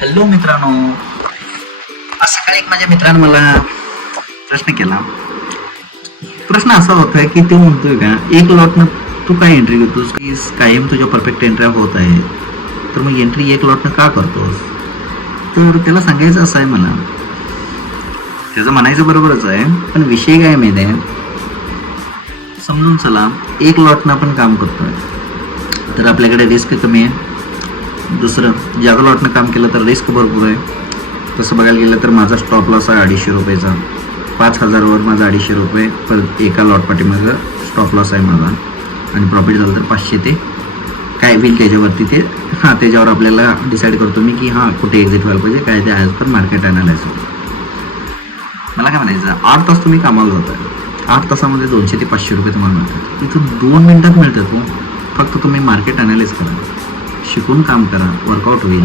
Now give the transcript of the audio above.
Hello मित्रांनो, आज सकाळी एक माझ्या मित्रानं मला प्रश्न केला. प्रश्न असा होता की तो म्हणतोय का एक लॉटनं तू काय एंट्री घेतोस की कायम तुझ्या परफेक्ट एंट्र्या होत आहेत, तर मग एंट्री एक लॉटनं का करतोस? तर त्याला सांगायचं असं आहे, मला त्याचं म्हणायचं बरोबरच आहे, पण विषय काय माहिती आहे, समजून चला एक लॉटनं आपण काम करतोय तर आपल्याकडे रिस्क कमी आहे. दुसरं, ज्यादा लॉटनं काम केलं तर रिस्क भरपूर आहे. तसं बघायला गेलं तर माझा स्टॉप लॉस आहे 250 रुपयेचा. 5,000वर माझा 250 रुपये पर एका लॉट पाठीमागं स्टॉप लॉस आहे माझा, आणि प्रॉफिट झालं तर 500 ते काय होईल त्याच्यावरती ते त्याच्यावर आपल्याला डिसाईड करतो मी की कुठे एक्झिट व्हायला पाहिजे, काय ते ॲज पर मार्केट ॲनालायसिस. मला काय म्हणायचं, 8 तास तुम्ही कामाला जाताय, 8 तासामध्ये 200 ते 500 रुपये तुम्हाला मिळतात. इथं 2 मिनिटात मिळतात. फक्त तुम्ही मार्केट ॲनालिस करा, शिकून काम करा, वर्कआउट होईल.